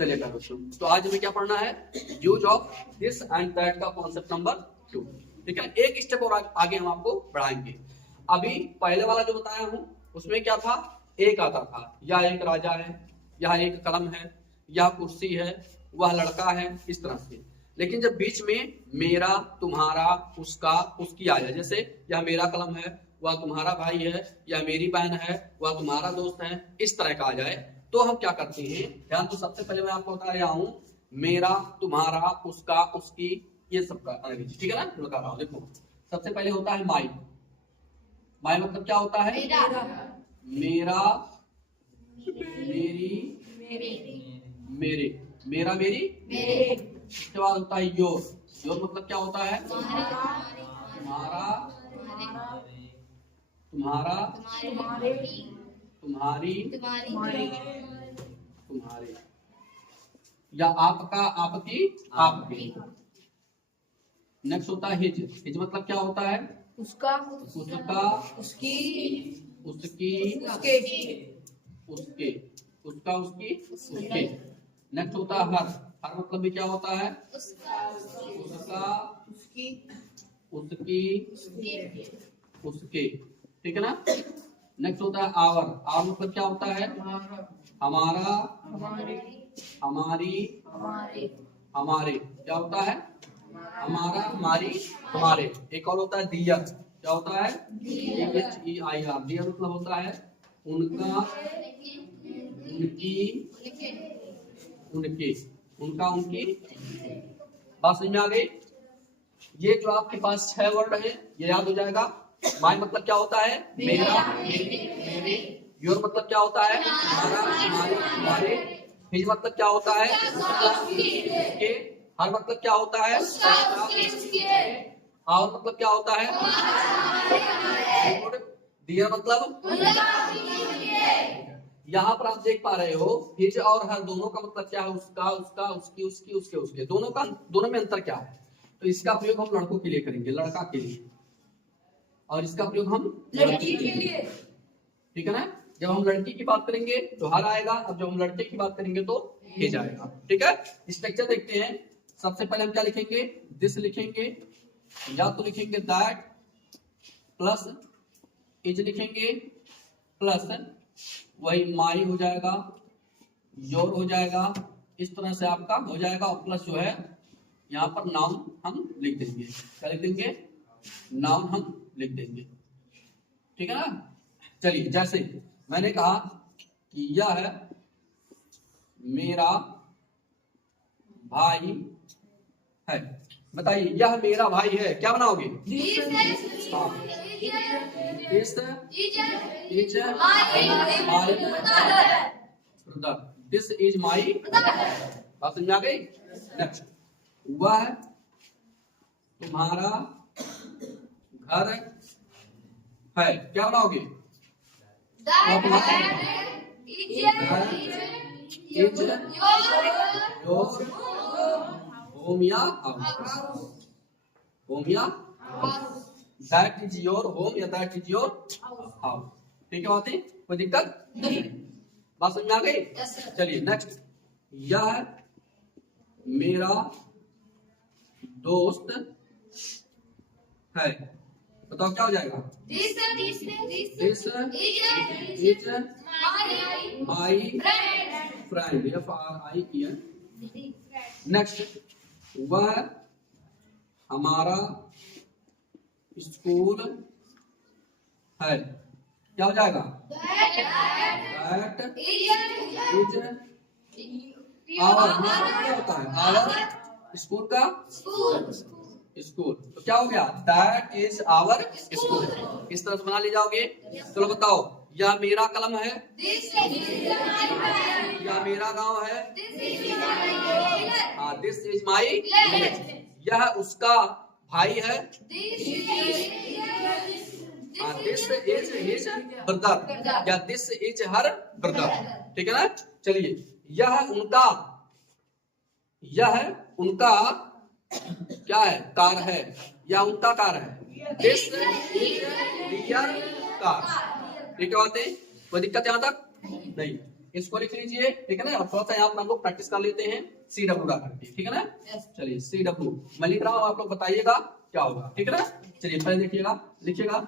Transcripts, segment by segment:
चलिए बच्चों, तो आज हमें क्या पढ़ना है, use of this and that का कॉन्सेप्ट नंबर 2। ठीक है, एक स्टेप और आगे हम आपको बढ़ाएंगे। अभी पहले वाला जो बताया हूं उसमें क्या था, एक आता था, यह एक राजा है, यह एक कलम है, यह कुर्सी है, वह लड़का है, इस तरह से। लेकिन जब बीच में मेरा, तुम्हारा, उसका, उसकी आ जाए, जैसे यह मेरा कलम है, वह तुम्हारा भाई है, यह मेरी बहन है, वह तुम्हारा दोस्त है, इस तरह का आ जाए, तो हम क्या करते हैं, ध्यान। तो सबसे पहले मैं आपको बता रहा हूं, मेरा, तुम्हारा, उसका, उसकी, ये सब का अंग्रेजी, ठीक है ना, बता रहा हूं। देखो, सबसे पहले होता है माई। माई मतलब क्या होता है, मेरा, मेरी, मेरे, मेरा, मेरी, इसके बाद होता है योर। योर मतलब क्या होता है, तुम्हारा, तुम्हारा, तुम्हारी, तुम्हारे, या आपका, आपकी, आपके। नेक्स्ट होता है हिज। हिज मतलब क्या होता है, उसका, उसका, उसकी, उसकी, उसके, उसके, उसका, उसकी, उसके। नेक्स्ट होता है हर। हर मतलब भी क्या होता है, उसका, उसकी, उसकी, उसके, ठीक है ना। नेक्स्ट होता है आवर। आवर मतलब क्या होता है, हमारा, हमारी, हमारे, क्या होता है, हमारा, हमारी, हमारे। एक और होता है दियर। क्या होता है, DHEIR। दियर मतलब होता है उनका, उनकी, उनके, उनका, उनकी। बात समझ में आ गई। ये जो आपके पास 6 वर्ड है, ये याद हो जाएगा। माई मतलब क्या होता है, मेरा, मेरी, मेरे। योर मतलब क्या होता है, हमारा, हमारे, हमारे। हिज मतलब क्या होता है, उसके। हर मतलब क्या होता है, और मतलब क्या होता है, डियर मतलब। यहाँ पर आप देख पा रहे हो, हिज और हर दोनों का मतलब क्या है, उसका, उसका, उसकी, उसकी, उसके, उसके। दोनों में अंतर क्या है। तो इसका प्रयोग हम लड़कों के लिए करेंगे, लड़का के लिए, और इसका प्रयोग हम लड़की के लिए, ठीक है ना। जब हम लड़की की बात करेंगे तो हर आएगा, अब जब हम लड़के की बात करेंगे तो हिज आएगा, ठीक है। स्ट्रक्चर देखते हैं। सबसे पहले हम क्या लिखेंगे, दिस लिखेंगे, या तो लिखेंगे दैट प्लस इज लिखेंगे, प्लस वही माई हो जाएगा, योर हो जाएगा, इस तरह से आपका हो जाएगा, और प्लस जो है यहाँ पर नाउन हम लिख देंगे। क्या लिख देंगे, नाउन हम लिख देंगे, ठीक है ना। चलिए, जैसे मैंने कहा कि यह है मेरा भाई है, बताइए यह मेरा भाई है, क्या बनाओगे, दिस इज माई, बात समझ आ गई। नेक्स्ट, वह तुम्हारा घर है, क्या बनाओगे, होम या हाउस, होम या दैट इज योर होम या दैट इज योर हाउस, ठीक है। बात है, कोई दिक्कत नहीं, बात समझ में आ गई। चलिए नेक्स्ट, यह मेरा दोस्त है, बताओ क्या हो जाएगा, this is my friend, FRIEN। Next, वह हमारा स्कूल है, क्या हो जाएगा, दैट इज आवर। क्या होता है, आवर स्कूल का स्कूल, तो क्या हो गया, दैट इज आवर स्कूल। इस तरह से बना ले जाओगे। चलो बताओ, यह मेरा कलम है, यह मेरा गांव है, हाँ, दिस इज माई विलेज। यह उसका भाई है, हाँ, दिस इज हिज ब्रदर, या दिस इज हर ब्रदर, ठीक है ना। चलिए, यह उनका क्या है, कार है, या उनका कार है, दिस इज देयर कार, ठीक है। बात है, कोई दिक्कत यहां तक नहीं। इसको लिख लीजिए, ठीक है ना। और थोड़ा सा यहाँ पर हम लोग प्रैक्टिस कर लेते हैं CW ला करके, ठीक है ना। चलिए CW मैं लिख रहा हूँ, आप लोग बताइएगा क्या होगा, ठीक है ना। चलिए पहले देखिएगा, लिखिएगा।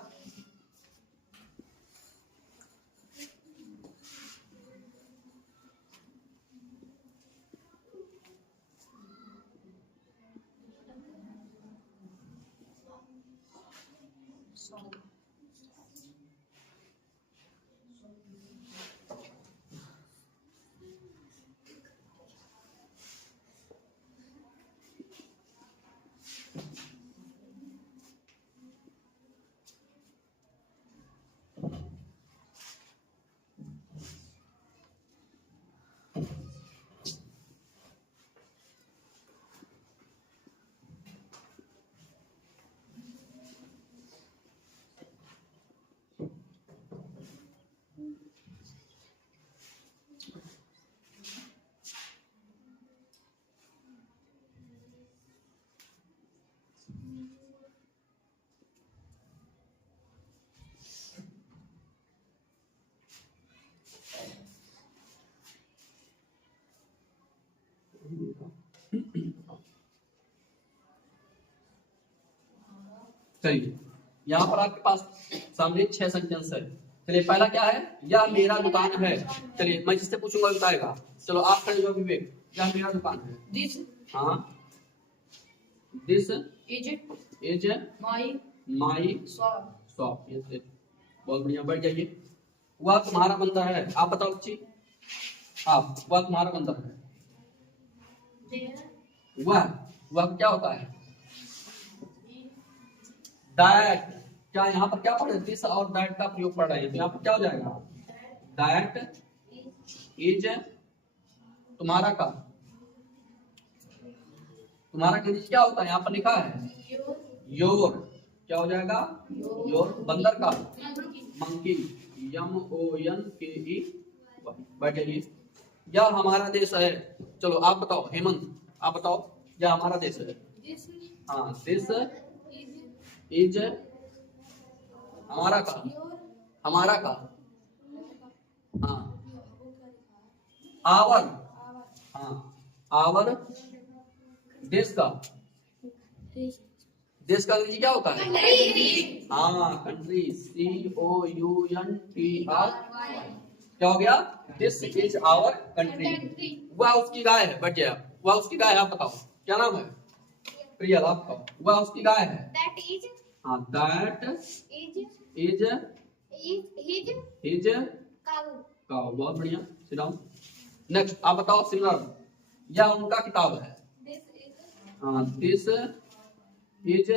चलिए यहाँ पर आपके पास सामने 6 सेंटेंस है। चलिए पहला क्या है, यह मेरा दुकान है। चलिए मैं जिससे पूछूंगा बताएगा। चलो आप खड़े हो विवेक, यह मेरा दुकान है। This हाँ, this is is my my shop. Shop. ये से बहुत बढ़िया, बैठ जाइए। वह तुम्हारा बंदर है। आप बताओ बच्ची, आप, वह तुम्हारा बंदर है। वह क्या होता है, दैट। क्या यहाँ पर क्या पढ़ रहे, दिस और दैट का प्रयोग पढ़ रहे हैं, तो यहाँ पर क्या हो जाएगा, दैट इज तुम्हारा का। तुम्हारा के नीचे क्या होता है, यहाँ पर लिखा है योर। क्या हो जाएगा, योर। बंदर का, मंकी, MONKE। बैठ जाइए। यह हमारा देश है। चलो आप बताओ हेमंत, आप बताओ, यह हमारा देश है। हाँ, दिस इज हमारा का, हमारा का। हाँ, आवर। हाँ, आवर देश का। देश का अंग्रेजी क्या होता है, हाँ, कंट्री, COUNTR। क्या हो गया, दिस इज आवर कंट्री। वह उसकी गाय है, बैठ गया। वह उसकी गाय है, आप बताओ क्या नाम है, प्रियल आप बताओ। वह उसकी गाय है। हाँ, दैट इज काउ। बहुत बढ़िया, सिट डाउन। नेक्स्ट आप बताओ सिमरन, यह उनका किताब है। हाँ, दिस इज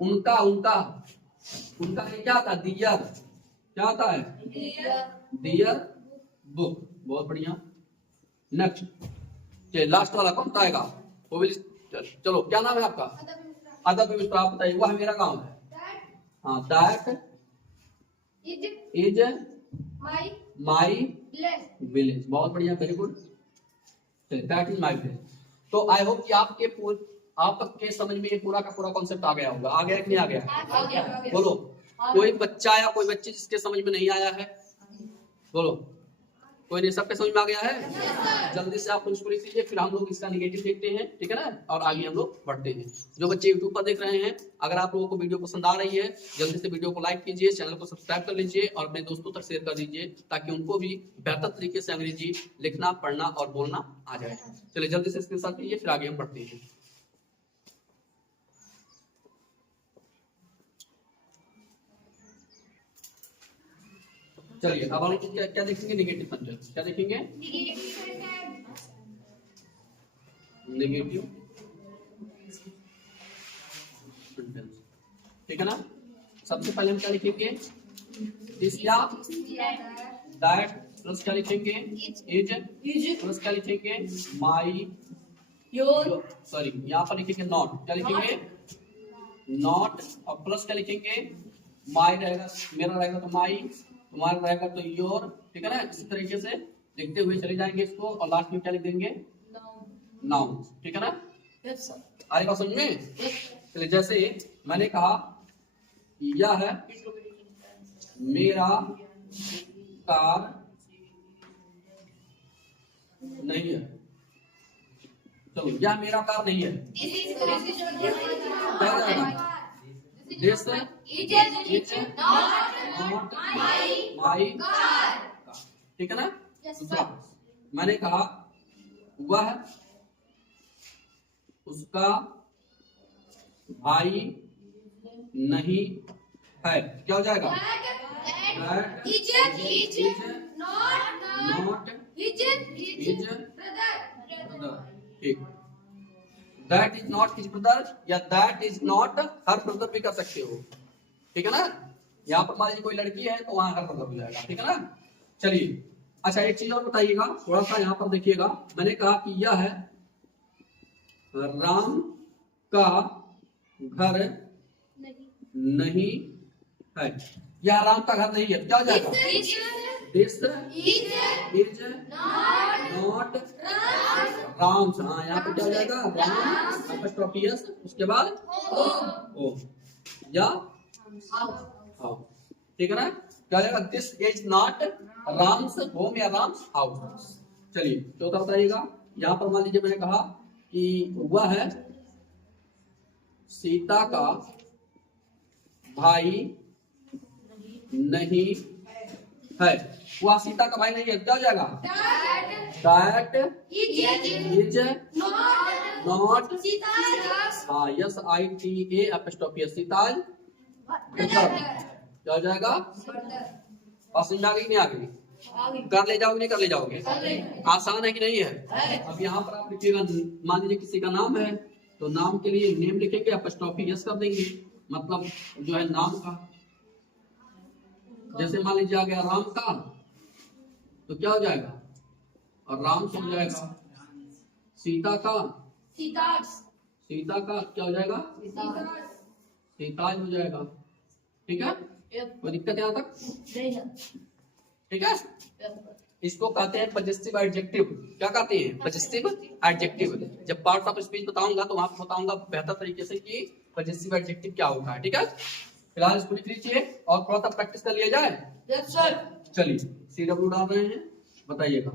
उनका, उनका, उनका ये क्या था, दियर। क्या होता है, दियर बुक। बहुत बढ़िया। नेक्स्ट, चलिए लास्ट वाला कौन बताएगा, वो भी। चलो क्या नाम है आपका, अदब मिश्रा। आप बताइए, वह मेरा गांव है। हाँ, दैट इज माई विलेज। बहुत बढ़िया, वेरी गुड। चलिए, दैट इज माई विलेज। तो आई होप कि आपके समझ में ये पूरा का पूरा कॉन्सेप्ट आ गया होगा। आ गया कि नहीं आ गया, बोलो। कोई बच्चा या कोई बच्ची जिसके समझ में नहीं आया है, बोलो। कोई नहीं, सबके समझ में आ गया है। जल्दी से आप इसको लिख लीजिए, फिर हम लोग इसका निगेटिव देखते हैं, ठीक है ना, और आगे हम लोग बढ़ते हैं। जो बच्चे YouTube पर देख रहे हैं, अगर आप लोगों को वीडियो पसंद आ रही है, जल्दी से वीडियो को लाइक कीजिए, चैनल को सब्सक्राइब कर लीजिए और अपने दोस्तों तक शेयर कर दीजिए, ताकि उनको भी बेहतर तरीके से अंग्रेजी लिखना, पढ़ना और बोलना आ जाए। चलिए जल्दी से स्क्रीनशॉट लीजिए, फिर आगे हम बढ़ते हैं। चलिए अब हम क्या देखेंगे, निगेटिव सेंटेंस। क्या देखेंगे, नेगेटिव सेंटेंस, ठीक है ना। सबसे पहले हम क्या लिखेंगे, दिस या दैट प्लस क्या लिखेंगे, इज प्लस क्या लिखेंगे, माई योर। सॉरी, यहाँ पर लिखेंगे नॉट। क्या लिखेंगे, नॉट। और प्लस क्या लिखेंगे, माई रहेगा, मेरा रहेगा तो माई, तुम्हारा रहेगा तो योर, ठीक है ना। इसी तरीके से लिखते हुए चले जाएंगे इसको, और लास्ट में क्या लिख देंगे, नाउन, ठीक है ना। आगे बात समझ में। चलिए, जैसे मैंने कहा, यह है मेरा कार नहीं है। चलो यह मेरा कार नहीं है, क्या जाएगा? This is not my car, ठीक है ना। दूसरा मैंने कहा वह उसका भाई नहीं है, क्या हो जाएगा? That is not his brother, ठीक। That is not his brother या that is not her brother भी कर सकते हो, ठीक है ना। यहाँ पर मान लीजिए कोई लड़की है तो वहां हर ब्रदर हो जाएगा, ठीक है ना। चलिए अच्छा एक चीज और बताइएगा, थोड़ा सा यहाँ पर देखिएगा। मैंने कहा कि यह है राम का घर नहीं है, यह राम का घर नहीं है, क्या हो जाएगा? दिस इज नॉट राम्स, हाँ यहाँ पे क्या हो जाएगा? राम अपॉस्ट्रोफी एस, उसके बाद ओ या हाँ, ठीक है ना। क्या हो जाएगा? This is not Ram's home या राम्स हाउस। चलिए चौथा बताइएगा। यहाँ पर मान लीजिए मैंने कहा कि वह है सीता का भाई नहीं है, वह सीता का भाई नहीं है, क्या हो जाएगा? दैट इज नॉट हाँ yes I T A apostrophe S, Sita's क्या हो जाएगा? और समझ आ गई नहीं आ गई? कर ले जाओगे नहीं कर ले जाओगे? आसान है कि नहीं है? अब यहाँ पर आप लिखिएगा, मान लीजिए किसी का नाम है तो नाम के लिए नेम लिखेंगे, अपॉस्ट्रोफी यस कर देंगे, मतलब जो है नाम का। जैसे मान लीजिए आ गया राम का तो क्या हो जाएगा? और राम से हो जाएगा। सीता का क्या हो जाएगा? सीताज हो जाएगा, ठीक है। कोई दिक्कत यहाँ तक? ठीक है। इसको कहते हैं पजेसिव एडजेक्टिव। क्या कहते हैं? Possessive adjective. जब पार्ट्स ऑफ स्पीच बताऊंगा तो वहां पर बताऊंगा बेहतर तरीके से कि पजेसिव एडजेक्टिव क्या होता है, ठीक है। फिलहाल इसको लिख लीजिए और थोड़ा सा प्रैक्टिस कर लिया जाए। Yes sir. चलिए CW डाल रहे हैं, बताइएगा।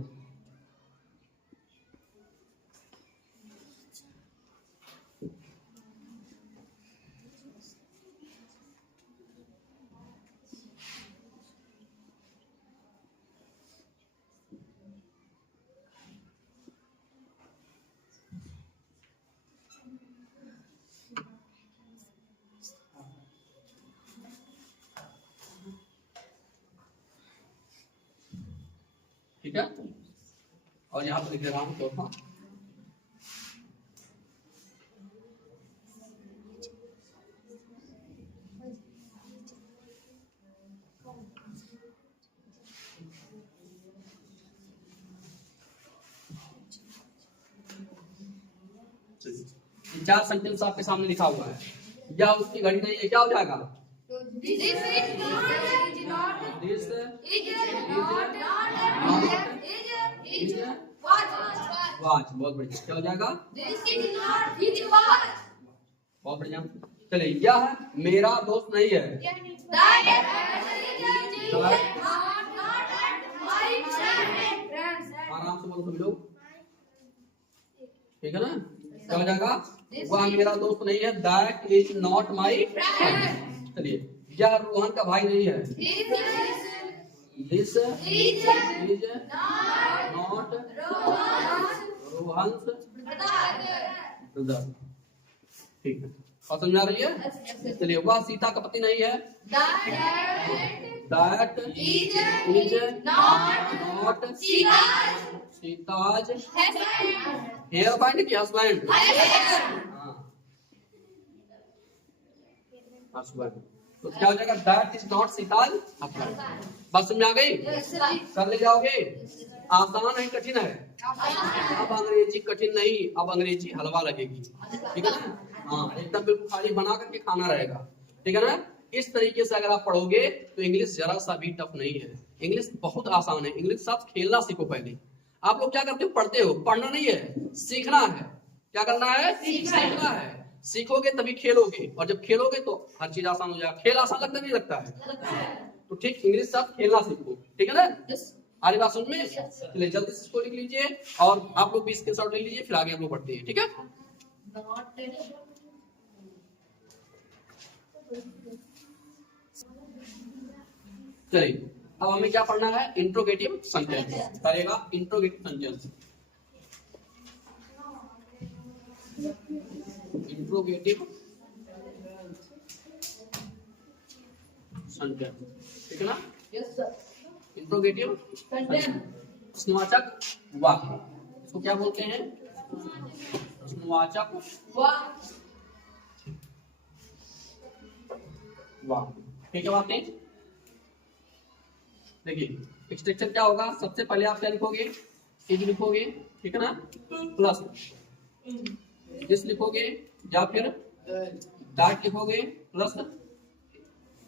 ठीक है, और यहाँ पर लिख रहा हूँ चौथा। चार सेंटेंस आपके सामने लिखा हुआ है, या उसकी घड़ी नहीं है, क्या हो जाएगा? वाच, बहुत बढ़िया। क्या हो जाएगा? बहुत बढ़िया। चलिए यह मेरा दोस्त नहीं है, आराम से बोलो सभी लोग, ठीक है ना। क्या हो जाएगा? वह मेरा दोस्त नहीं है, that is not my friend. चलिए यह रोहन का भाई नहीं है, this is not Rohan's brother, ठीक है। और समझ आ रही है? चलिए वह सीता का पति नहीं है, that is not Sita's hair band की हस्बैंड, हस्बैंड। तो क्या हो जाएगा? That is not Sita's husband. बात समझ आ गई? कर ले जाओगे? आसान है कठिन है? अब अंग्रेजी कठिन नहीं, अब अंग्रेजी हलवा लगेगी, ठीक है ना। हाँ एकदम बिल्कुल खाली बना करके खाना रहेगा, ठीक है ना। इस तरीके से अगर आप पढ़ोगे तो इंग्लिश जरा सा भी टफ नहीं है, इंग्लिश बहुत आसान है। इंग्लिश साथ खेलना सीखो पहले। आप लोग क्या करते हो? पढ़ते हो, पढ़ना नहीं है, सीखना है। क्या करना है? सीखना है। सीखोगे तभी खेलोगे, और जब खेलोगे तो हर चीज आसान हो जाएगा। खेल आसान लगता नहीं लगता है? तो ठीक इंग्लिश साथ खेलना सीखो, ठीक है ना। आ रही बात समझ में? चलिए जल्दी से इसको लिख लीजिए और आप लोग भी स्क्रीनशॉट ले लीजिए, फिर आगे हम लोग बढ़ते हैं, ठीक है? चलिए अब हमें क्या पढ़ना है? इंट्रोगेटिव सेंटेंस करेगा। इंट्रोगेटिव सेंटेंस, इंट्रोगेटिव सेंटेंस, ठीक है ना? इंट्रोगेटिव प्रश्नवाचक वाक्य, इसको क्या बोलते हैं? प्रश्नवाचक वाक्य, ठीक है बातें? देखिए स्ट्रक्चर क्या होगा? सबसे पहले आप क्या लिखोगे? इज लिखोगे, ठीक है ना? प्लस दिस लिखोगे या फिर दैट लिखोगे, प्लस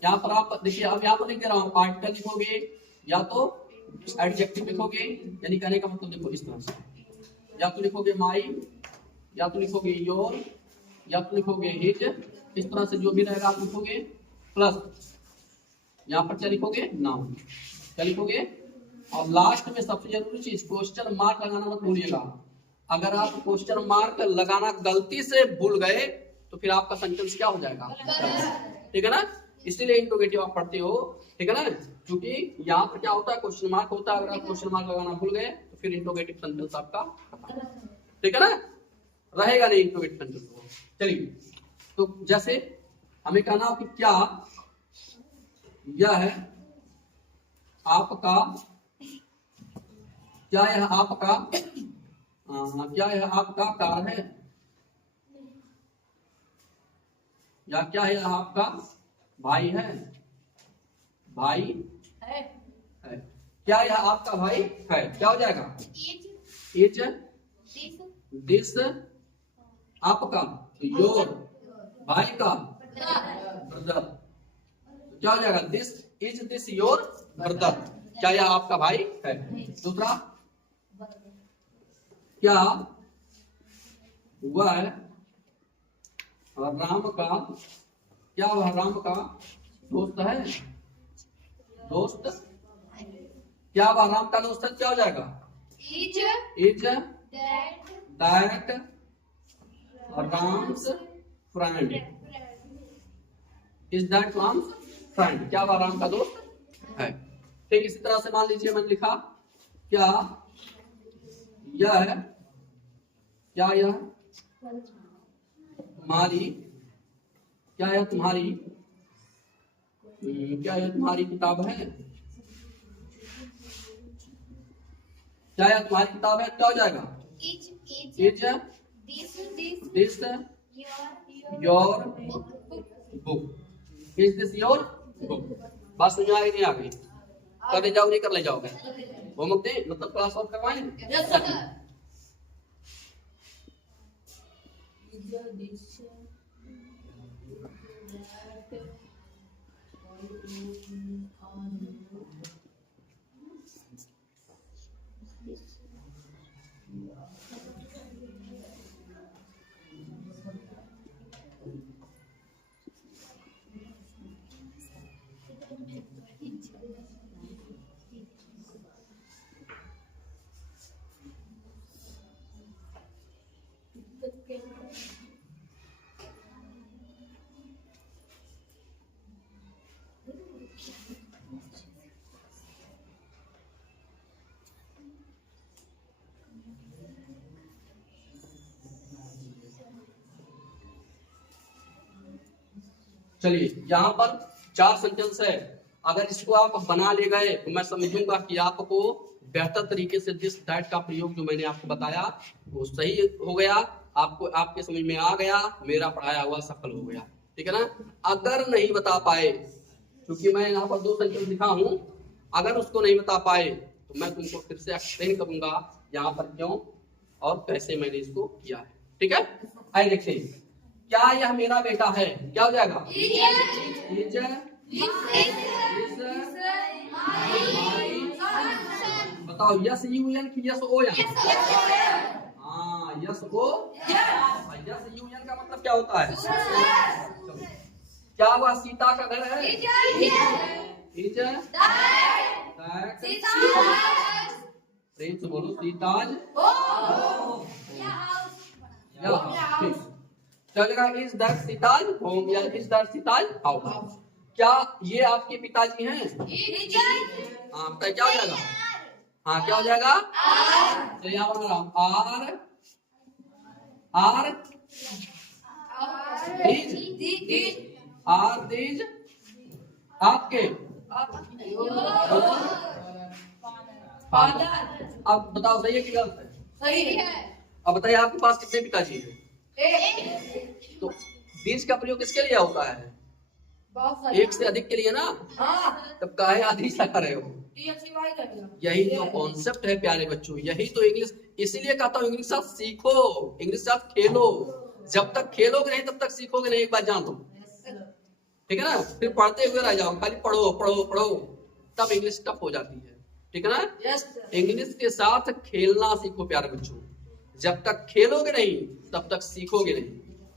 यहाँ पर आप देखिए, अब यहाँ पर लिख दे रहा हूँ, आर्टिकल लिखोगे या तो एडजेक्टिव लिखोगे, यानी कहने का मतलब देखो इस तरह से, या तो लिखोगे माई, या तो लिखोगे योर, या तो लिखोगे हिज, इस तरह से जो भी रहेगा आप लिखोगे, प्लस यहाँ पर क्या लिखोगे? नाउन, क्या लिखोगे? और लास्ट में सबसे जरूरी चीज क्वेश्चन मार्क लगाना मत भूलिएगा। अगर आप क्वेश्चन मार्क लगाना गलती से भूल गए तो फिर आपका सेंटेंस क्या हो जाएगा? ठीक है ना? इसीलिए इंट्रोगेटिव आप पढ़ते हो, ठीक है ना? क्योंकि यहाँ पर क्या होता है? क्वेश्चन मार्क होता है, अगर आप क्वेश्चन मार्क लगाना भूल गए तो फिर इंट्रोगेटिव सेंटेंस आपका, ठीक है ना, रहेगा नहीं इंट्रोगेटिव सेंटेंस। चलिए तो जैसे हमें कहना कि क्या यह है आपका, क्या यह आपका, क्या यह आपका कार है, या क्या यह आपका भाई है? भाई है। क्या यह आपका भाई है? क्या हो जाएगा? इज दिस आपका, योर भाई का ब्रदर, क्या हो जाएगा? This is this your brother, क्या यह आपका भाई है? दूसरा, क्या वह राम का, क्या वह राम का दोस्त है? दोस्त, क्या वह राम का दोस्त है? क्या हो जाएगा? Is that Ram's friend, is that Ram's friend, क्या वह राम का दोस्त है? ठीक इसी तरह से मान लीजिए मैंने लिखा क्या यह, क्या यह तुम्हारी, क्या यह तुम्हारी, क्या यह तुम्हारी किताब है? क्या यह तुम्हारी किताब है? क्या हो जाएगा? Is this your book, is this your book. बात समझ आ गई नहीं? आ गई? कर ले जाओ, नहीं कर ले जाओगे? होमवर्क दे मतलब क्लास और करवाएं? चलिए यहाँ पर 4 सेंटेंस है, अगर इसको आप बना ले गए तो मैं समझूंगा कि आपको बेहतर तरीके से दिस दैट का प्रयोग जो मैंने आपको बताया वो सही हो गया, आपको आपके समझ में आ गया, मेरा पढ़ाया हुआ सफल हो गया, ठीक है ना? अगर नहीं बता पाए, क्योंकि मैं यहाँ पर 2 सेंटेंस लिखा हूँ, अगर उसको नहीं बता पाए तो मैं तुमको फिर से एक्सप्लेन करूंगा यहाँ पर क्यों और कैसे मैंने इसको किया है, ठीक है? आइए देखते हैं, क्या यह मेरा बेटा है? क्या हो जाएगा? बताओ, यस यू एन की यस ओ एन? हाँ, S O, S U N का मतलब क्या होता है? क्या वह सीता का घर है? इज दैट प्रेम से बोलो सीताज ठीक चलेगा इज दैट सीताज होम या इज दैट सीताज हाउस। क्या ये आपके पिताजी हैं? हाँ बताइए क्या हो जाएगा? हाँ क्या हो जाएगा? तो यहाँ पर आर दीज आपके अब बताओ सही है कि गलत है? सही है। अब बताइए आपके पास कितने पिताजी हैं? तो दीज का प्रयोग किसके लिए होता है? एक से अधिक के लिए ना। तब काहे आधीज लगा रहे हो? यही तो कॉन्सेप्ट है प्यारे बच्चों, यही तो इंग्लिश, इसीलिए कहता हूँ इंग्लिश साथ सीखो, इंग्लिश साथ खेलो। जब तक खेलोगे नहीं तब तक सीखोगे नहीं, एक बात जान लो, ठीक है ना? फिर पढ़ते हुए रह जाओ, खाली पढ़ो पढ़ो पढ़ो, तब इंग्लिश टफ हो जाती है, ठीक है ना? इंग्लिश के साथ खेलना सीखो प्यारे बच्चों, जब तक खेलोगे नहीं तब तक सीखोगे नहीं,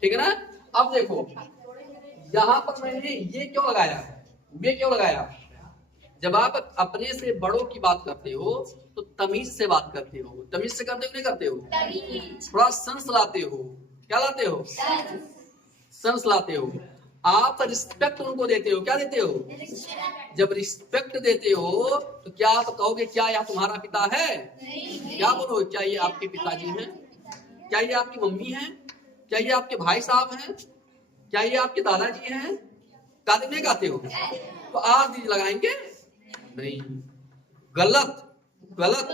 ठीक है ना? अब देखो यहाँ पर मैंने ये क्यों लगाया है, ये क्यों लगाया? जब आप अपने से बड़ों की बात करते हो तो तमीज से बात करते हो, तमीज से करते हो नहीं करते हो? थोड़ा सेंस लाते हो, क्या लाते हो? सेंस लाते हो। आप रिस्पेक्ट उनको देते हो, क्या देते हो? जब रिस्पेक्ट देते हो तो क्या आप कहोगे क्या यह तुम्हारा पिता है? क्या बोलो, क्या ये आपके पिताजी हैं? क्या ये आपकी मम्मी है? क्या ये आपके भाई साहब हैं? क्या ये आपके दादाजी हैं? गाते नहीं गाते हो? तो आर दीज लगाएंगे नहीं, गलत गलत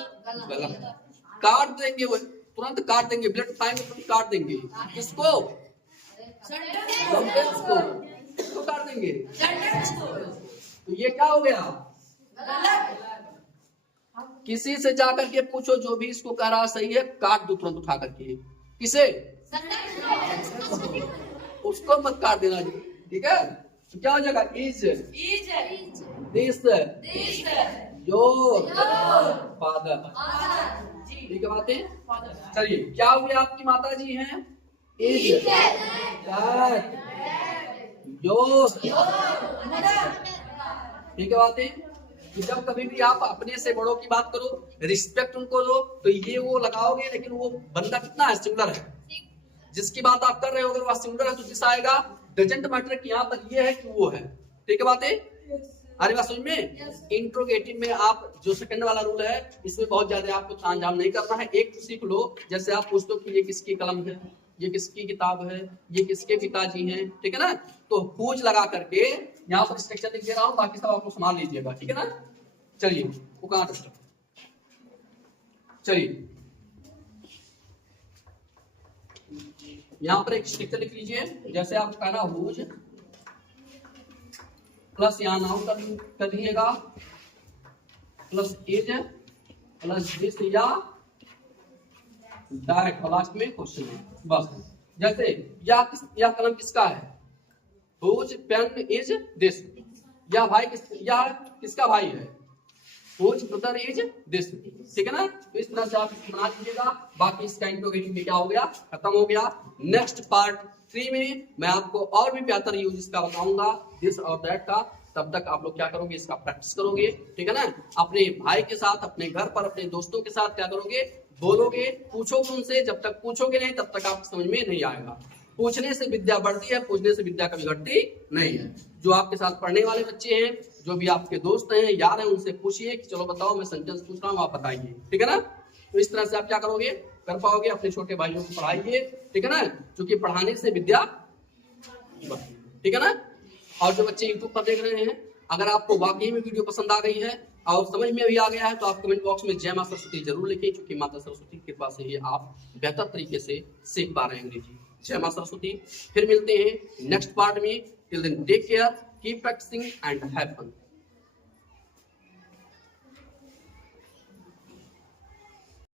गलत, काट देंगे, वो तुरंत काट देंगे, ब्लड पाएंगे तुरंत काट देंगे। किसको? सेंटेंस को। किसको काट देंगे? तो ये क्या हो गया? किसी से जाकर के पूछो जो भी इसको कह रहा सही है, काट दो तुरंत उठा करके। किसे? उसको मत काट देना जी, ठीक है? तो क्या हो जाएगा? इज दिस योर फादर, ठीक है बातें? चलिए क्या हुए आपकी माता जी हैं? इज दैट योर, ठीक है बातें? तो जब कभी भी आप अपने से बड़ों की बात करो, रिस्पेक्ट उनको दो, तो ये वो लगाओगे, लेकिन वो बंदा कितना है? सिंगुलर है। जिसकी बात आप कर रहे हो अगर वह सिंगुलर है तो दिस आएगा, डजंट मैटर कि यहाँ पर ये है कि वो है, ठीक है बातें? अरे बात समझ में? इंट्रोगेटिव में आप जो सेकंड वाला रूल है इसमें बहुत ज्यादा आपको तामझाम नहीं करना है, एक तो सीख लो। जैसे आप पूछते हो कि ये किसकी कलम है, ये किसकी किताब है, ये किसके पिताजी हैं, ठीक है ना? तो पूछ लगा करके यहाँ पर स्ट्रक्चर लिख दे रहा हूँ, बाकी सब आपको संभाल लीजिएगा, ठीक है ना? चलिए वो कहाँ था? चलिए यहाँ पर एक स्ट्रक्चर लिख लीजिए, जैसे आप कहना हुज प्लस यहाँ नाउन कर दीजिएगा, प्लस इज प्लस दिस या डायरेक्ट लास्ट में क्वेश्चन है बस। जैसे यह कलम किसका है? हुज पेन इज दिस, यह भाई किसका भाई है? हुज ब्रदर इज दिस, ठीक है ना? तो इस तरह से आप बना लीजिएगा, बाकी इसका इंट्रोगेटिव में क्या हो गया? खत्म हो गया। नेक्स्ट पार्ट 3 में मैं आपको और भी बेहतर यूज इसका बताऊंगा, दिस और दैट का। तब तक आप लोग क्या करोगे? इसका प्रैक्टिस करोगे, ठीक है ना? अपने भाई के साथ, अपने घर पर, अपने दोस्तों के साथ क्या करोगे? बोलोगे, पूछोगे उनसे। जब तक पूछोगे नहीं तब तक आपको समझ में नहीं आएगा। पूछने से विद्या बढ़ती है, पूछने से विद्या कभी घटती नहीं है। जो आपके साथ पढ़ने वाले बच्चे हैं, जो भी आपके दोस्त हैं, यार हैं, उनसे पूछिए कि चलो बताओ मैं सेंटेंस पूछ रहा हूँ, आप बताइए, ठीक है ना? तो इस तरह से आप क्या करोगे? कर पाओगे। अपने छोटे भाइयों को पढ़ाइए, ठीक है ना? क्योंकि पढ़ाने से विद्या बढ़ती है, ठीक है ना? और जो बच्चे यूट्यूब पर देख रहे हैं, अगर आपको वाकई में वीडियो पसंद आ गई है और समझ में भी आ गया है तो आप कमेंट बॉक्स में जय माता सरस्वती जरूर लिखें, क्योंकि माता सरस्वती की कृपा से ही आप बेहतर तरीके से सीख पा रहे हैं अंग्रेजी। जय माता सरस्वती। फिर मिलते हैं नेक्स्ट पार्ट में। Till then take care, keep practicing and have fun.